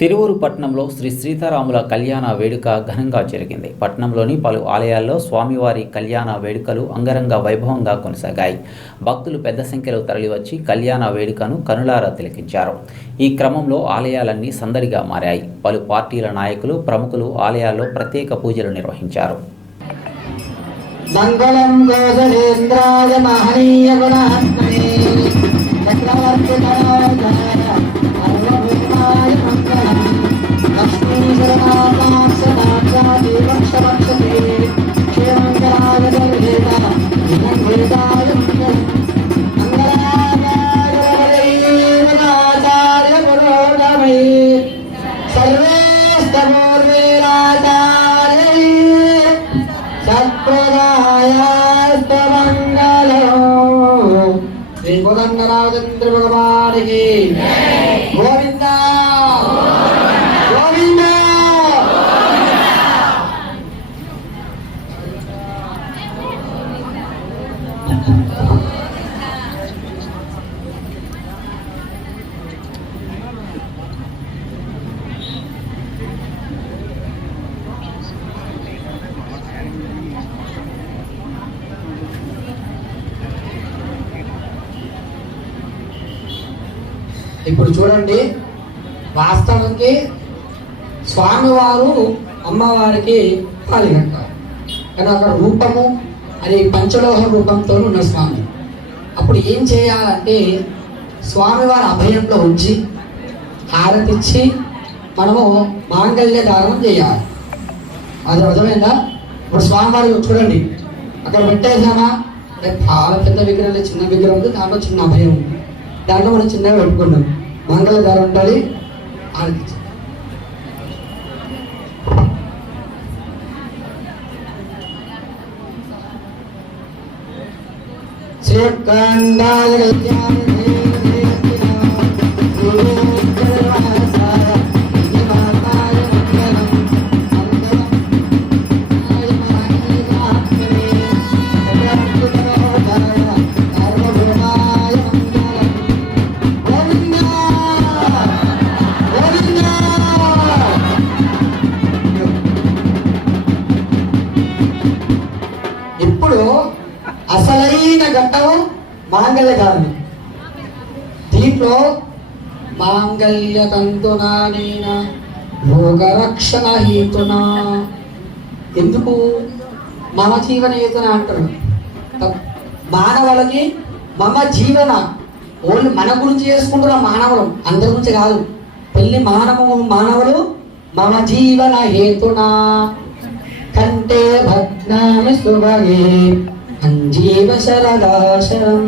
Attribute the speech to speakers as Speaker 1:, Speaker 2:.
Speaker 1: తిరువూరు పట్టణంలో శ్రీ సీతారాముల కళ్యాణ వేడుక ఘనంగా జరిగింది. పట్టణంలోని పలు ఆలయాల్లో స్వామివారి కళ్యాణ వేడుకలు అంగరంగ వైభవంగా కొనసాగాయి. భక్తులు పెద్ద సంఖ్యలో తరలివచ్చి కళ్యాణ వేడుకను కనులారా తిలకించారు. ఈ క్రమంలో ఆలయాలన్నీ సందడిగా మారాయి. పలు పార్టీల నాయకులు ప్రముఖులు ఆలయాల్లో ప్రత్యేక పూజలు నిర్వహించారు.
Speaker 2: మంగళం మహనీయ కోదండరాజేంద్ర భగవానికి గోవింద గోవింద ఇప్పుడు చూడండి వాస్తవానికి స్వామివారు అమ్మవారికి పాలి కట్టారు కానీ అక్కడ రూపము అది పంచలోహ రూపంతో ఉన్న స్వామి. అప్పుడు ఏం చేయాలంటే స్వామివారి అభయంలో ఉంచి హారతిచ్చి మనము మాంగళ్య దానం చేయాలి. అది అర్థమైందా? ఇప్పుడు స్వామివారి చూడండి. అక్కడ పెట్టేసామా అంటే చాలా పెద్ద విగ్రహం లేదు, చిన్న విగ్రహం ఉంది దాంట్లో చిన్న అభయం ఉంది. దాంట్లో మనం చిన్నగా పెట్టుకున్నాం మంగళ దారం ఉంటుంది అసలైన ఘట్టం మాంగళ్య ధారణ దీంట్లో మాంగళ్య తంతునానేన రోగరక్షణ హేతున? ఎందుకు? మమ జీవన హేతున అంటారు. మానవులకి మమ జీవన. ఓన్లీ మన గురించి చేసుకుంటున్న మానవులు. అందరి గురించి కాదు. పెళ్ళి మానవ మానవులు మమ జీవన హేతున. కంటే భగ్నామి సుభగే. അഞ്ജീവ ശരദാശരം